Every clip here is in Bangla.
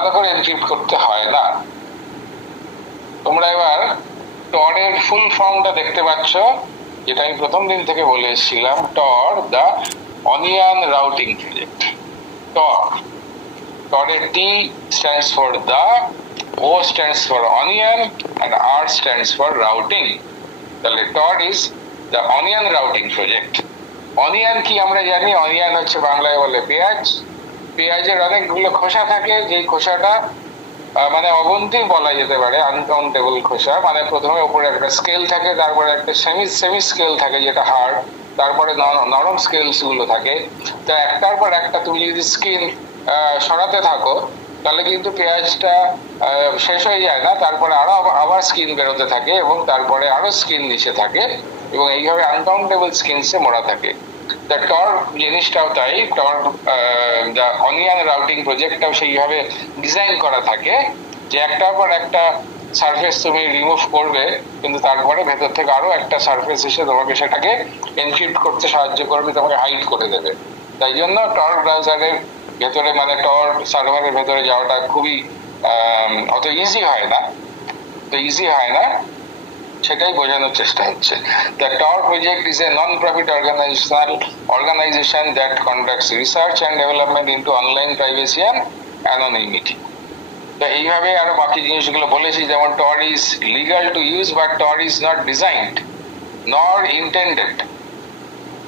আলাদা করে এনক্রিপ্ট করতে হয় না। তোমরা এবার টরের ফুল ফর্মটা দেখতে পাচ্ছ, যেটা আমি প্রথম দিন থেকে বলে এসেছিলাম, Tor the onion routing project. টরের T stands for the, O stands for onion, and R stands for routing. তাহলে Tor is the onion routing project. Onion কি আমরা জানি, অনিয়ন হচ্ছে বাংলায় বলে পেঁয়াজ। পেঁয়াজের অনেকগুলো খোসা থাকে, যেই খোসাটা মানে অগন্তি বলা যেতে পারে, আনকাউন্টেবল খোসা। মানে প্রথমে উপরে একটা স্কেল থাকে, তারপরে একটা সেমি স্কেল থাকে যেটা হার্ড, তারপরে নরম স্কেলস গুলো থাকে। তো একটার পর একটা তুমি যদি স্কিন সরাতে থাকো তাহলে কিন্তু পেঁয়াজটা শেষ হয়ে যায় না, তারপরে আরো আবার স্কিন বেরোতে থাকে এবং তারপরে আরো স্কিন নিচে থাকে এবং এইভাবে আনকাউন্টেবল স্কিনসে মোড়া থাকে। টর জিনিসটাও তাই, টর দ্য অনিয়ন রাউটিং প্রজেক্টটাও সেইভাবে ডিজাইন করা থাকে যে একটার পর একটা সারফেস তুমি রিমুভ করবে, কিন্তু তারপরে ভেতর থেকে আরো একটা সারফেস এসে তোমাকে সেটাকে এনক্রিপ্ট করতে সাহায্য করবে, তোমাকে হাইড করে দেবে। তাই জন্য টর ব্রাউজারের ভেতরে, মানে টর সার্ভারের ভেতরে যাওয়াটা খুবই অত ইজি হয় না, সেটাই বোঝানোর চেষ্টা হচ্ছে। The TOR project is a non-profit organization that conducts research and development into online privacy and anonymity. তো এইভাবে আরো বাকি জিনিসগুলো বলেছি, যেমন TOR is legal to use but TOR is not designed nor intended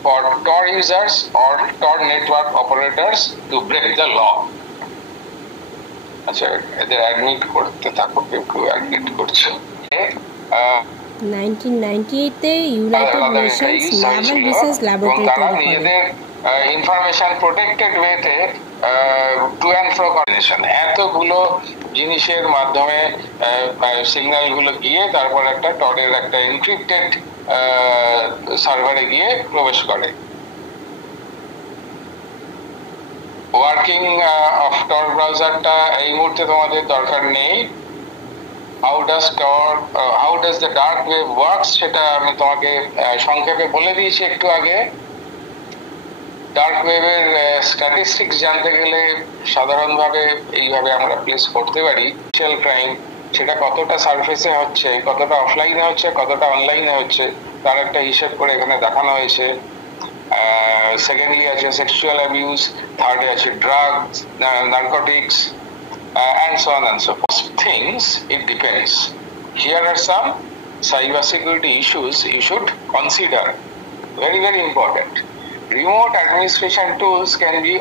for TOR users or TOR network operators to break the law. আচ্ছা, এদের অ্যাডমিট করতে থাকো, কেউ অ্যাডমিট করছে। 1998-তে United Nations naval research laboratory তারা নিজেদের ইনফরমেশন প্রোটেক্টেড ওয়েতে টু অ্যান্ড ফ্রো কোঅর্ডিনেশন, এতগুলো জিনিসের মাধ্যমে সিগন্যাল গুলো গিয়ে তারপর একটা টরের একটা এনক্রিপ্টেড সার্ভারে গিয়ে প্রবেশ করে। ওয়ার্কিং অফ টর ব্রাউজারটা এই মুহূর্তে তোমাদের দরকার নেই। How does the dark web works সেটা আমি তোমাকে সংক্ষেপে বলে দিয়েছি একটু আগে। ডার্ক ওয়েবের স্ট্যাটিস্টিক্স জানতে গেলে সাধারণভাবে এইভাবে আমরা প্লেস করতে পারি সোশ্যাল ক্রাইম, সেটা কতটা সারফেসে হচ্ছে, কতটা অফলাইনে হচ্ছে, কতটা অনলাইনে হচ্ছে, তার একটা হিসেব করে এখানে দেখানো হয়েছে। সেকেন্ডলি আছে সেক্সুয়াল অ্যাবিউজ, থার্ডে আছে drugs, narcotics, and so on and so forth. Things, it depends. Here are some cybersecurity issues you should consider. Very, very important. Remote administration tools can be